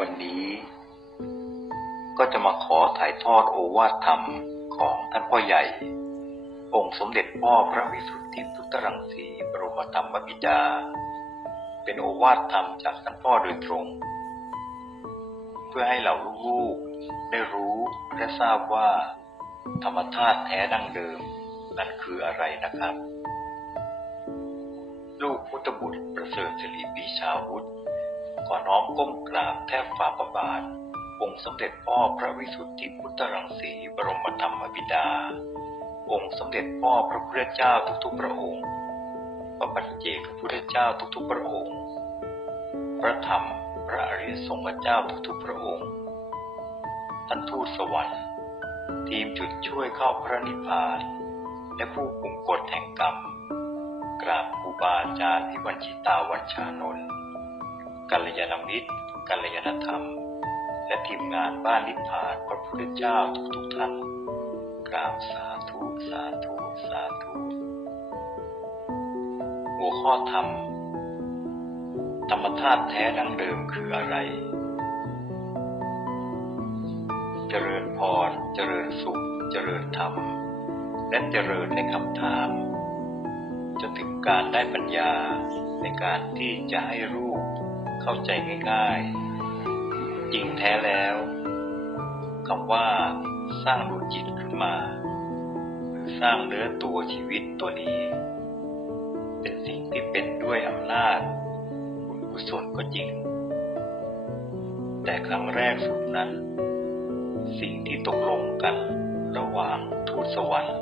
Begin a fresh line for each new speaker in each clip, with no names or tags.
วันนี้ ก็จะมาขอถ่ายทอดโอวาทธรรมของท่านพ่อใหญ่ องค์สมเด็จพ่อพระวิสุทธิพุทธรังสีบรมธรรมบิดา เป็นโอวาทธรรมจากท่านพ่อโดยตรง เพื่อให้เหล่าลูกๆได้รู้และทราบว่า ธรรมธาตุแท้ดั้งเดิมนั่นคืออะไรนะครับ ลูกพุทธบุตรประเสริฐสิริปีชาวุฒิ ขอน้อมก้มกราบแทบฝ่าประบาท องค์สมเด็จพ่อพระวิสุทธิพุทธรังสีบรมธรรมบิดา องค์สมเด็จพ่อพระพุทธเจ้าทุกๆพระองค์ พระปัจเจกพระพุทธเจ้าทุกๆพระองค์ พระธรรมพระอริยสงฆ์เจ้าทุกๆพระองค์ ท่านทูตสวรรค์ ทีมจุดช่วยเข้าพระนิพพาน และผู้คุมกฎแห่งกรรม กราบครูบาอาจารย์ที่วันชิตาวัญชานนท์ กัลยาณมิตร กัลยาณธรรม และทีมงานบ้านนิพพานพระพุทธเจ้าทุกๆท่านกราบสาธุ สาธุ สาธุ หัวข้อธรรม ธรรมธาตุแท้ดั้งเดิมคืออะไร เจริญพร เจริญสุข เจริญธรรม และเจริญในคำถามจนถึงการได้ปัญญาในการที่จะให้รูป เข้าใจง่ายๆ จริงแท้แล้วคำว่าสร้างดวงจิตขึ้นมา หรือสร้างเนื้อตัวชีวิตตัวนี้ เป็นสิ่งที่เป็นด้วยอำนาจบุญกุศลก็จริง แต่ครั้งแรกสุดนั้น สิ่งที่ตกลงกันระหว่างทูตสวรรค์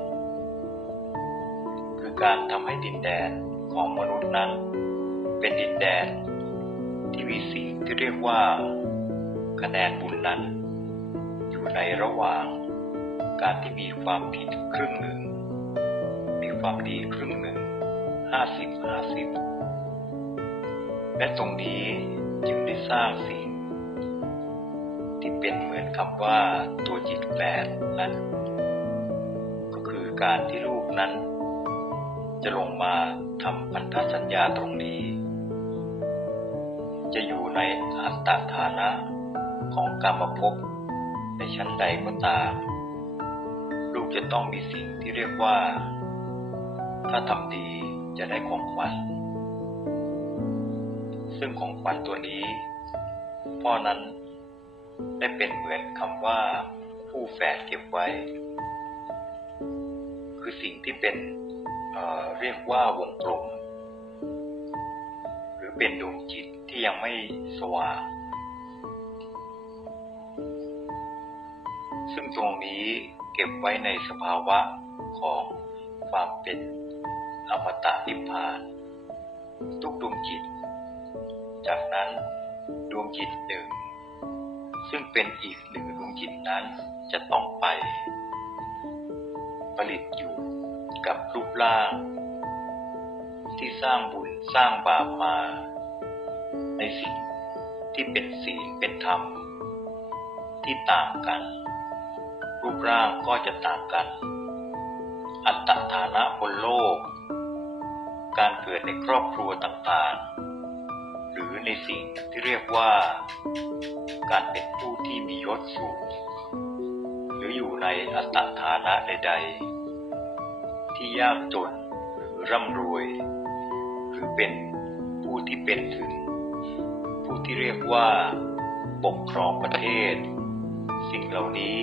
คือการทำให้ดินแดนของมนุษย์นั้น เป็นดินแดน ที่มีสิ่งที่เรียกว่า คะแนนบุญนั้น อยู่ในระหว่างการที่มีความผิดครึ่งหนึ่ง มีความดีครึ่งหนึ่งห้าสิบห้าสิบและตรงนี้จึงได้สร้างสิ่ง ที่เป็นเหมือนคำว่าตัวจิตแปดนั้น ก็คือการที่ลูกนั้น จะลงมาทำพันธสัญญาตรงนี้ ในอัตตฐานะของกรรมภพในชั้นใดก็ตาม ลูกจะต้องมีสิ่งที่เรียกว่า ถ้าทำดีจะได้ของขวัญ ซึ่งของขวัญตัวนี้ พ่อนั้นได้เป็นเหมือนคำว่าผู้แฝดเก็บไว้ คือสิ่งที่เป็นเเรียกว่าวงกลม หรือเป็นดวงจิต ที่ยังไม่สว่าง ซึ่งตรงนี้เก็บไว้ในสภาวะของความเป็นอมตะนิพพาน ทุกดวงจิต จากนั้นดวงจิตหนึ่ง ซึ่งเป็นอีกหนึ่งดวงจิตนั้นจะต้องไป ผลิตอยู่กับรูปร่าง ที่สร้างบุญสร้างบาปมา ในสิ่งที่เป็นศีลเป็นธรรม ที่ต่างกัน รูปร่างก็จะต่างกัน อัตฐานะบนโลก การเกิดในครอบครัวต่างๆ หรือในสิ่งที่เรียกว่า การเป็นผู้ที่มียศสูง หรืออยู่ในอัตฐานะใด ๆ ที่ยากจนหรือร่ำรวย หรือเป็นผู้ที่เป็นถึง ผู้ที่เรียกว่า ปกครองประเทศ สิ่งเหล่านี้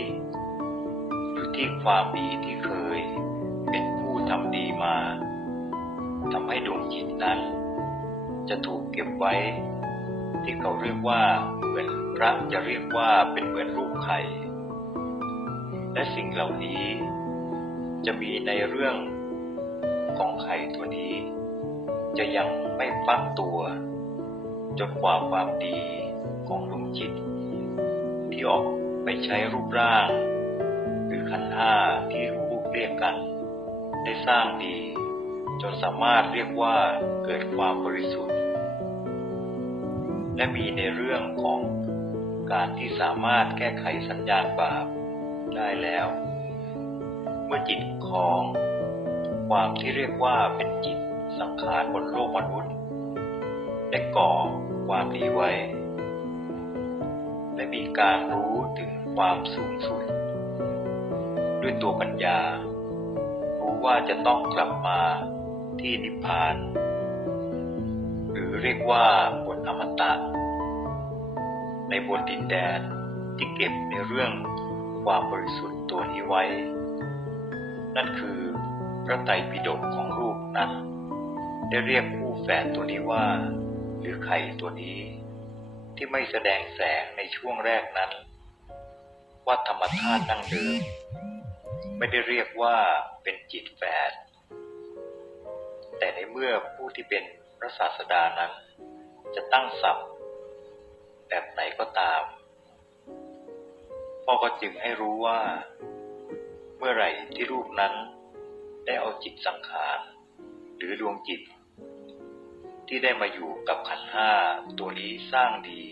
อยู่ที่ความดีที่เคย เป็นผู้ทำดีมาทำให้ดวงจิตนั้น จะถูกเก็บไว้ ที่เขาเรียกว่าเหมือนพระจะเรียกว่าเป็นเหมือนรูปไข่ และสิ่งเหล่านี้ จะมีในเรื่องของไข่ตัวนี้ จะยังไม่ฟักตัว จนกว่าความดีของดวงจิต ที่ออกไปใช้รูปร่าง หรือขันห้าที่รูปเรียกกัน ได้สร้างดี จนสามารถเรียกว่าเกิดความบริสุทธิ์ และมีในเรื่องของการที่สามารถแก้ไขสัญญาณบาปได้แล้ว เมื่อจิตของความที่เรียกว่าเป็นจิตสังขารบนโลกมนุษย์ได้ก่อ ความดีไว้ และมีการรู้ถึงความสูงสุด ด้วยตัวปัญญา รู้ว่าจะต้องกลับมาที่นิพพาน หรือเรียกว่าบนอมตะ ในบนดินแดนที่เก็บในเรื่องความบริสุทธิ์ตัวนี้ไว้ นั่นคือพระไตรปิฎกของรูปนั้น ได้เรียกคู่แฝดตัวนี้ว่า หรือไข่ตัวนี้ที่ไม่แสดงแสงในช่วงแรกนั้น ว่าธรรมธาตุดั้งเดิมไม่ได้เรียกว่าเป็นจิตแฝดแต่ในเมื่อผู้ที่เป็นพระศาสดานั้น จะตั้งศัพท์แบบไหนก็ตามพ่อก็จึงให้รู้ว่า เมื่อไหร่ที่รูปนั้นได้เอาจิตสังขาร หรือดวงจิต ที่ได้มาอยู่กับขันห้าตัวนี้สร้างดี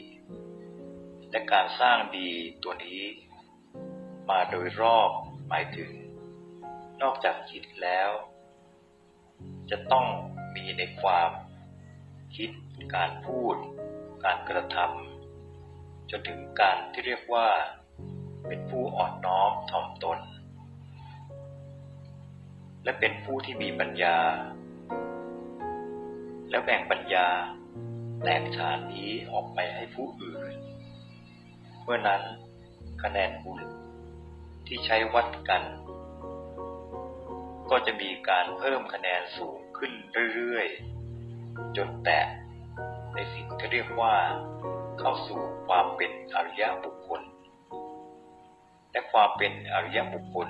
และการสร้างดีตัวนี้ มาโดยรอบหมายถึง นอกจากจิตแล้ว จะต้องมีในความคิดการพูด การกระทำจนถึงการที่เรียกว่า เป็นผู้อ่อนน้อมถ่อมตน และเป็นผู้ที่มีปัญญา แล้วแบ่งปัญญาแตกฉานนี้ออกไปให้ผู้อื่น เมื่อนั้นคะแนนบุญที่ใช้วัดกัน ก็จะมีการเพิ่มคะแนนสูงขึ้นเรื่อยๆ จนแตะในสิ่งที่เรียกว่าเข้าสู่ความเป็นอริยบุคคล และความเป็นอริยบุคคล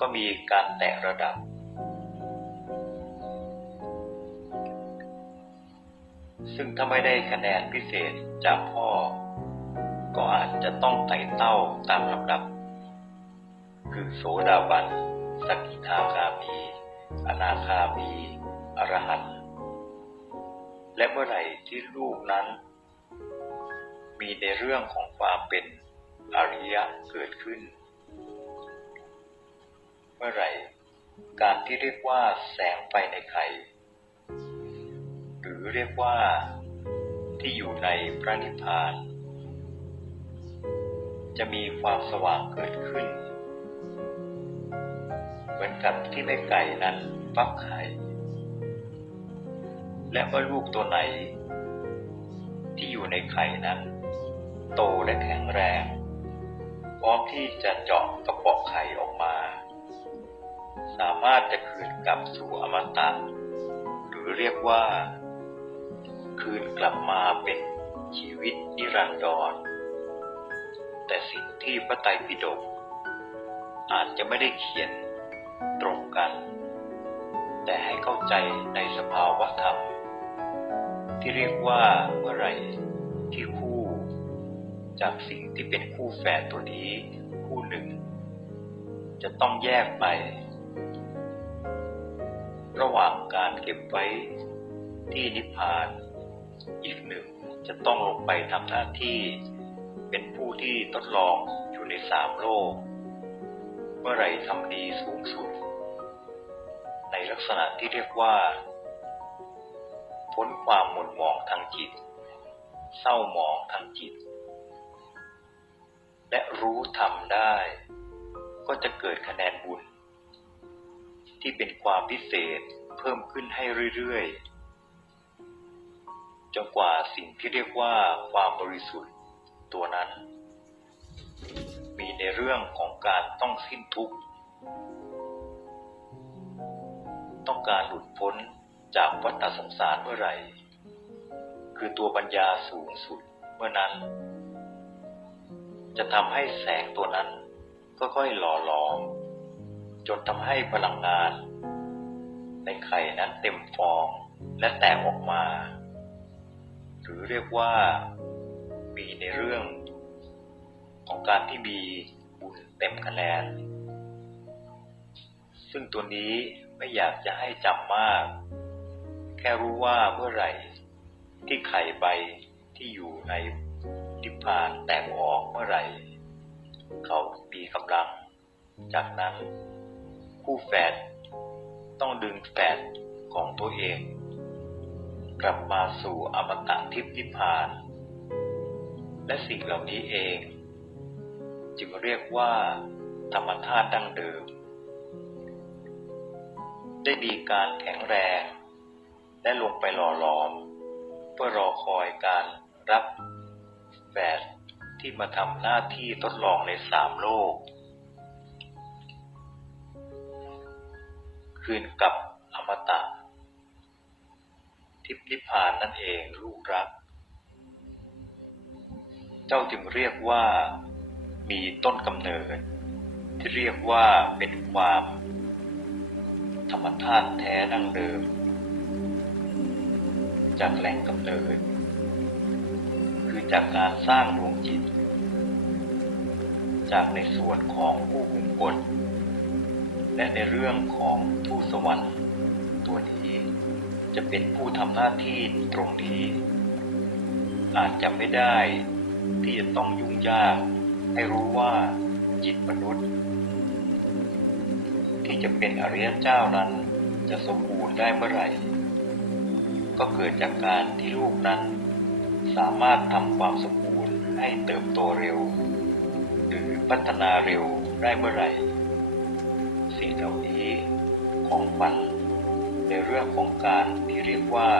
ก็มีการแตะระดับ ซึ่งถ้าไม่ได้คะแนนพิเศษจากพ่อ ก็อาจจะต้องไต่เต้าตามลำดับ คือโสดาบันสกิทาคามี อนาคามี อรหันต์และเมื่อไหร่ที่ลูกนั้น มีในเรื่องของความเป็นอริยะเกิดขึ้น เมื่อไหร่การที่เรียกว่าแสงไฟในไข่ เรียกว่าที่อยู่ในพระนิพพาน จะมีความสว่างเกิดขึ้น เหมือนกับที่แม่ไก่นั้นฟักไข่และเมื่อลูกตัวไหน ที่อยู่ในไข่นั้น โตและแข็งแรง พร้อมที่จะเจาะกระเปาะไข่ออกมา สามารถจะคืนกลับสู่อมตะ หรือเรียกว่า คืนกลับมาเป็นชีวิตนิรันดร แต่สิ่งที่พระไตรปิฎกอาจจะไม่ได้เขียนตรงกัน แต่ให้เข้าใจในสภาวะธรรม ที่เรียกว่าเมื่อไรที่คู่ จากสิ่งที่เป็นคู่แฝดตัวนี้คู่หนึ่ง จะต้องแยกไป ระหว่างการเก็บไว้ที่นิพพาน อีกหนึ่งจะต้องลงไปทำหน้าที่เป็นผู้ที่ทดลองอยู่ในสามโลก เมื่อไรทำดีสูงสุด ในลักษณะที่เรียกว่า พ้นความหม่นหมองทางจิต เศร้าหมองทางจิต และรู้ทำได้ ก็จะเกิดคะแนนบุญ ที่เป็นความพิเศษเพิ่มขึ้นให้เรื่อยๆ นกว่าสิ่งที่เรียกว่าความบริสุทธิ์ ตัวนั้น มีในเรื่องของการต้องสิ้นทุกข์ ต้องการหลุดพ้นจากวัฏสงสารเมื่อไหร่ คือตัวปัญญาสูงสุดเมื่อนั้น จะทำให้แสงตัวนั้นก็ค่อยหล่อหลอมจนทำให้พลังงาน ในไข่นั้นเต็มฟองและแตกออกมา หรือเรียกว่ามีในเรื่องของการที่มีบุญเต็มคะแนน ซึ่งตัวนี้ไม่อยากจะให้จำมาก แค่รู้ว่าเมื่อไหร่ที่ไข่ใบที่อยู่ในนิพพานแตกออกเมื่อไหร่ เขามีกำลัง จากนั้น คู่แฝดต้องดึงแฝดของตัวเอง กลับมาสู่อมตะทิพย์นิพพาน และสิ่งเหล่านี้เอง จึงเรียกว่าธรรมธาตุดั้งเดิม ได้มีการแข็งแรง และลงไปหล่อหลอม เพื่อรอคอยการรับแฝดที่มาทำหน้าที่ทดลองในสามโลก คืนกับอมตะ ทิพนิพพานนั่นเองลูกรัก เจ้าจึงเรียกว่า มีต้นกำเนิด ที่เรียกว่าเป็นความ ธรรมธาตุแท้ดั้งเดิม จากแหล่งกำเนิด คือจากการสร้างดวงจิต จากในส่วนของผู้คุมกฎและในเรื่องของทูตสวรรค์ตัวนี้ จะเป็นผู้ทำหน้าที่ตรงนี้ อาจจะไม่ได้ที่จะต้องยุ่งยาก ให้รู้ว่าจิตมนุษย์ ที่จะเป็นอริยเจ้านั้นจะสมบูรณ์ได้เมื่อไหร่ ก็เกิดจากการที่ลูกนั้น สามารถทำความสมบูรณ์ให้เติบโตเร็ว หรือพัฒนาเร็วได้เมื่อไหร่ เรื่องของการที่เรียกว่า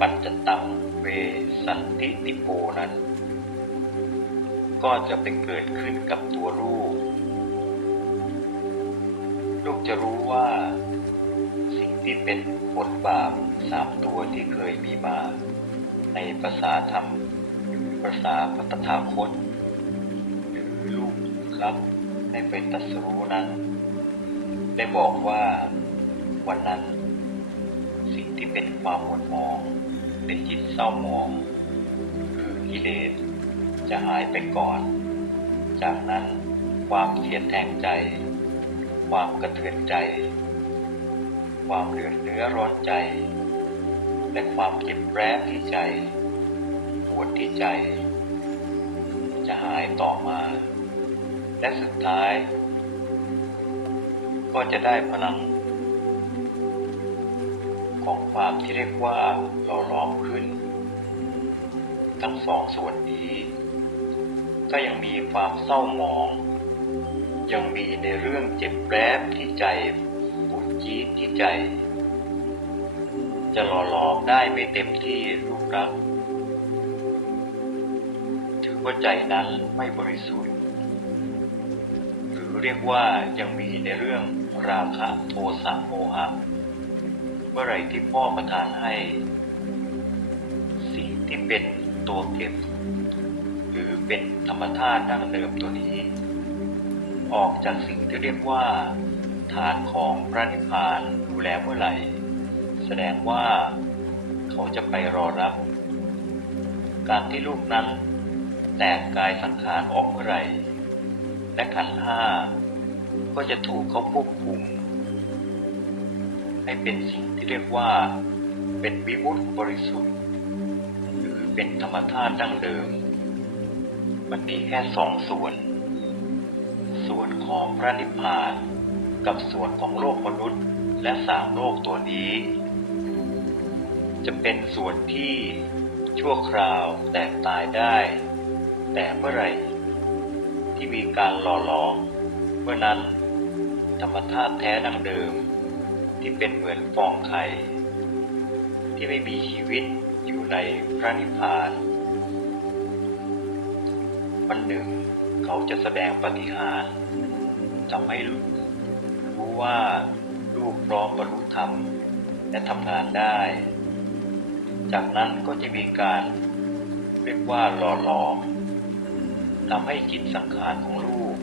ปัจจตังเวสันติติโปนั้น ก็จะไปเกิดขึ้นกับตัวลูก ลูกจะรู้ว่า สิ่งที่เป็นผลบาปสามตัวที่เคยมีมา ในภาษาธรรมหรือภาษาพัตถาคตหรือลูกครับได้เป็นตัสรู้นั้น ได้บอกว่า วันนั้น สิ่งที่เป็นความหม่นหมองเป็นจิตเศร้าหมอง คือกิเลสจะหายไปก่อน จากนั้นความเสียดแทงใจ ความกระเทือนใจ ความเดือดเนื้อร้อนใจ และความเจ็บแร้ที่ใจ ปวดที่ใจ จะหายต่อมา และสุดท้าย ก็จะได้พลัง ของความที่เรียกว่าหล่อหลอมขึ้น ทั้งสองส่วนนี้ ก็ยังมีความเศร้าหมอง ยังมีในเรื่องเจ็บแร้ที่ใจปวดจี๊ดที่ใจ จะหล่อหลอมได้ไม่เต็มที่ลูกรักถือว่าใจนั้นไม่บริสุทธิ์หรือเรียกว่ายังมีในเรื่องราคะโทสะโมหะ มื่อไหร่ที่พ่อประทานให้ สิ่งที่เป็นตัวเก็บ หรือเป็นธรรมธาตุดั้งเดิมตัวนี้ ออกจากสิ่งที่เรียกว่า ฐานของพระนิพพานดูแลเมื่อไหร่ แสดงว่าเขาจะไปรอรับ การที่ลูกนั้นแตกกายสังขารออกเมื่อไหร่ และขันธ์ห้าก็จะถูกเขาควบคุม ให้เป็นสิ่งที่เรียกว่า เป็นวิมุตติบริสุทธิ์ หรือเป็นธรรมธาตุดั้งเดิม มันมีแค่สองส่วน ส่วนของพระนิพพาน กับส่วนของโลกมนุษย์และสามโลกตัวนี้ จะเป็นส่วนที่ชั่วคราวแตกตายได้ แต่เมื่อไหร่ที่มีการหล่อหลอมเมื่อนั้นธรรมธาตุแท้ดั้งเดิม ที่เป็นเหมือนฟองไข่ที่ไม่มีชีวิตอยู่ในพระนิพพาน วันหนึ่ง เขาจะแสดงปฏิหารทำให้รู้ว่าลูกพร้อมบรรลุธรรมและทำงานได้ จากนั้นก็จะมีการเรียกว่าหล่อหลอมทำให้จิตสังขารของลูก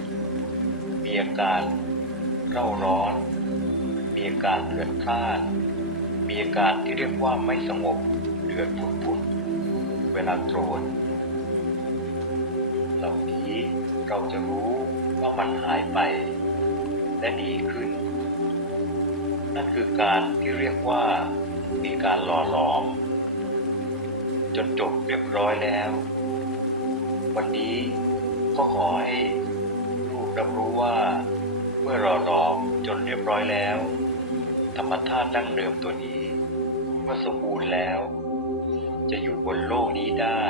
มีอาการเร่าร้อน มีอาการเดือดพลานมีอาการที่เรียกว่าไม่สงบเดือดผุดผุดเวลาโกรธเหล่านี้เราจะรู้ว่ามันหายไป และดีขึ้น นั่นคือการที่เรียกว่ามีการหล่อหลอม จนจบเรียบร้อยแล้ว วันนี้ก็ขอให้ลูกรับรู้ว่า เมื่อหล่อหลอมจนเรียบร้อยแล้ว ธรรมธาตุดั้งเดิมตัวนี้เมื่อสมบูรณ์แล้ว จะอยู่บนโลกนี้ได้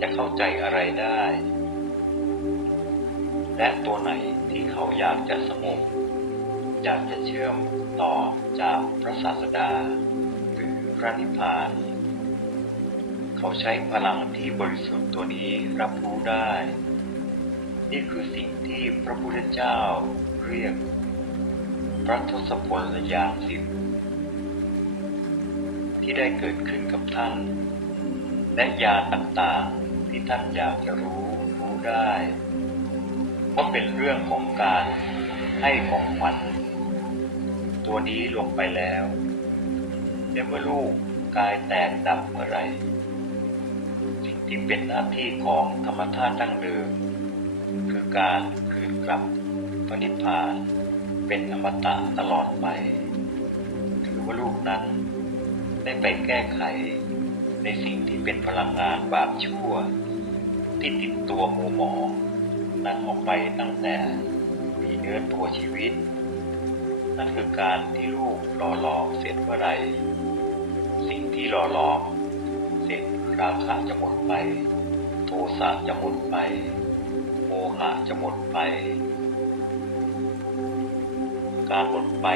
จะเข้าใจอะไรได้ และตัวไหนที่เขาอยากจะสงบอยากจะเชื่อมต่อจากพระศาสดาหรือพระนิพพาน เขาใช้พลังที่บริสุทธิ์ตัวนี้รับรู้ได้ นี่คือสิ่งที่พระพุทธเจ้าเรียก พระทศพลยาสิบที่ได้เกิดขึ้นกับท่าน และยาต่างๆที่ท่านอยากจะรู้รู้ได้เพราะเป็นเรื่องของการให้ของขวัญตัวนี้ลงไปแล้วและเมื่อลูกกายแตกดับเมื่อไรสิ่งที่เป็นหน้าที่ของธรรมธาตุดั้งเดิมคือการคืนกลับพระนิพพาน เป็นอมตะตลอดไป ถือว่าลูกนั้น ได้ไปแก้ไขในสิ่งที่เป็นพลังงานบาปชั่ว ที่ติดตัวหมูหมองนั้นออกไปตั้งแต่มีเนื้อตัวชีวิต นั่นคือการที่ลูกหล่อหลอมเสร็จเมื่อไหร่สิ่งที่หล่อหลอมเสร็จราคะจะหมดไป โทสะจะหมดไปโมหะจะหมดไป การหมดไป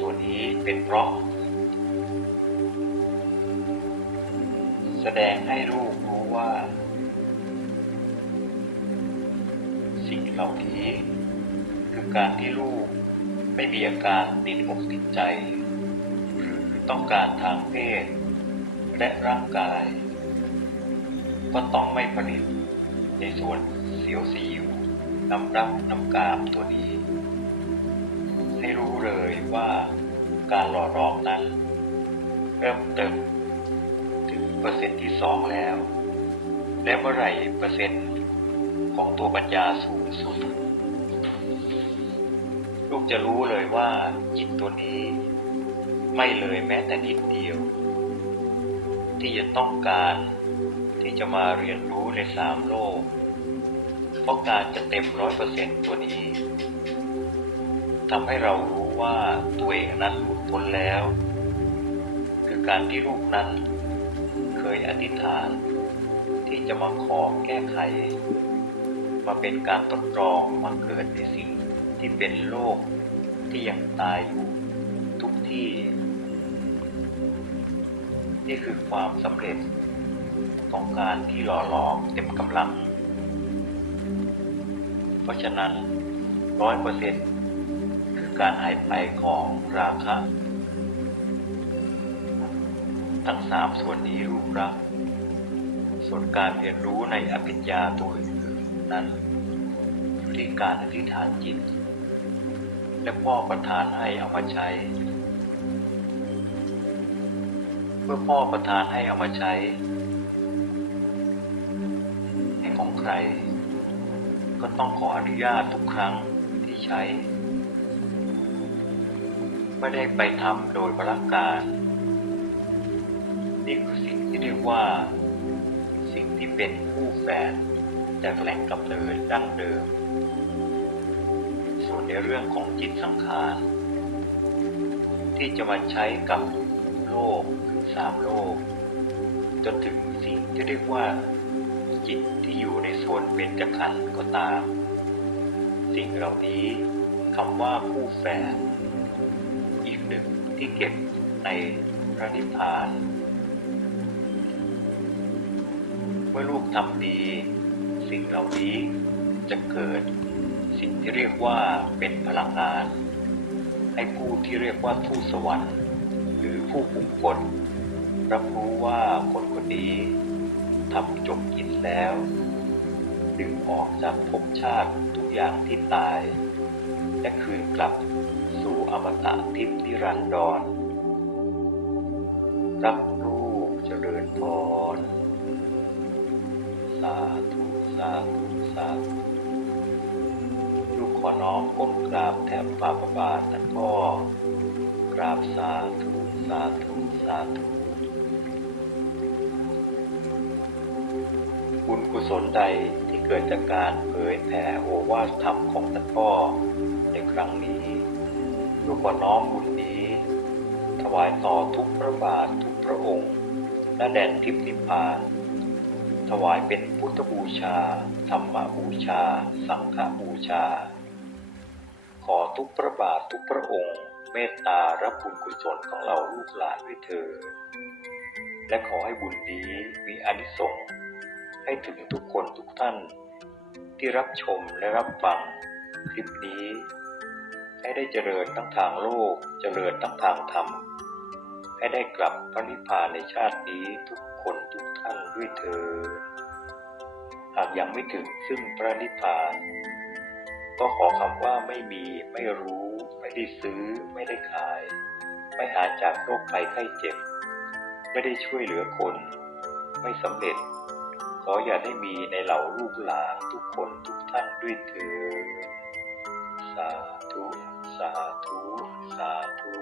ตัวนี้เป็นเพราะ แสดงให้ลูกรู้ว่า สิ่งเหล่านี้ คือการที่ลูกไม่มีอาการติดอกติดใจ หรือต้องการทางเพศ และร่างกาย ก็ต้องไม่ผลิตในส่วนเสียวสีอยู่น้ำรับน้ำกามตัวนี้ ให้รู้เลยว่าการหล่อหลอมนั้น เริ่มเติมถึงเปอร์เซ็นต์ที่สองแล้ว และเมื่อไหร่เปอร์เซ็นต์ของตัวปัญญาสูงสุด ลูกจะรู้เลยว่าจิตตัวนี้ ไม่เลยแม้แต่นิดเดียว ที่จะต้องการที่จะมาเรียนรู้ในสามโลก เพราะการจะเต็มร้อยเปอร์เซ็นต์ตัวนี้ ทำให้เรารู้ว่าตัวเองนั้นหลุดพ้นแล้ว คือการที่ลูกนั้นเคยอธิษฐาน ที่จะมาขอแก้ไข มาเป็นการทดลองมาเกิดในสิ่งที่เป็นโลกที่ยังตายอยู่ทุกที่ นี่คือความสำเร็จของการที่หล่อหลอมเต็มกำลัง เพราะฉะนั้นร้อยเปอร์เซ็นต์ การหายไปของราคะ ทั้งสามส่วนนี้รูปรัก ส่วนการเรียนรู้ในอภิญญาตัวอื่นนั้นอยู่ที่การอธิษฐานจิต และพ่อประทานให้เอามาใช้ เมื่อพ่อประทานให้เอามาใช้ ให้ของใคร ก็ต้องขออนุญาตทุกครั้งที่ใช้ ไม่ได้ไปทำโดยพละการ นี่คือสิ่งที่เรียกว่า สิ่งที่เป็นผู้แฝดจากแหล่งกำเนิดดั้งเดิม ส่วนในเรื่องของจิตสังขารที่จะมาใช้กับโลกคือสามโลก จนถึงสิ่งที่เรียกว่า จิตที่อยู่ในส่วนเป็นจักขันก็ตาม สิ่งเหล่านี้คำว่าผู้แฝด ที่เก็บในพระนิพพาน เมื่อลูกทำดี สิ่งเหล่านี้จะเกิด สิ่งที่เรียกว่าเป็นพลังงาน ให้ผู้ที่เรียกว่าทูตสวรรค์ หรือผู้บุคคลรับรู้ว่าคนคนนี้ทำจบกินแล้วดึงออกจากภพชาติทุกอย่างที่ตาย และคืนกลับ มตะทิพย์นิรันดร รับลูกเจริญพร สาธุ สาธุ สาธุลูกขอน้อมก้มกราบแทบฝ่าพระบาทท่านพ่อกราบสาธุ สาธุ สาธุ บุญกุศลใดที่เกิดจากการเผยแผ่โอวาทธรรมของท่านพ่อในครั้งนี้ ลูกขอน้อมบุญนี้ ถวายต่อทุกพระบาททุกพระองค์และแดนทิพย์นิพพาน ถวายเป็นพุทธบูชา ธรรมบูชา สังฆบูชา ขอทุกพระบาททุกพระองค์ เมตตารับบุญกุศลของเราลูกหลานด้วยเถิดและขอให้บุญนี้มีอานิสงส์ให้ถึงทุกคนทุกท่าน ที่รับชมและรับฟัง คลิปนี้ ให้ได้เจริญทั้งทางโลก เจริญทั้งทางธรรม ให้ได้กลับพระนิพพานในชาตินี้ทุกคนทุกท่านด้วยเถิดหากยังไม่ถึงซึ่งพระนิพพาน ก็ขอคำว่าไม่มีไม่รู้ ไม่ได้ซื้อ ไม่ได้ขาย ไม่หาจากโรคภัยไข้เจ็บ ไม่ได้ช่วยเหลือคน ไม่สำเร็จ ขออย่าได้มีในเหล่าลูกหลานทุกคนทุกท่านด้วยเถิดสาธุ สาธุสาธุ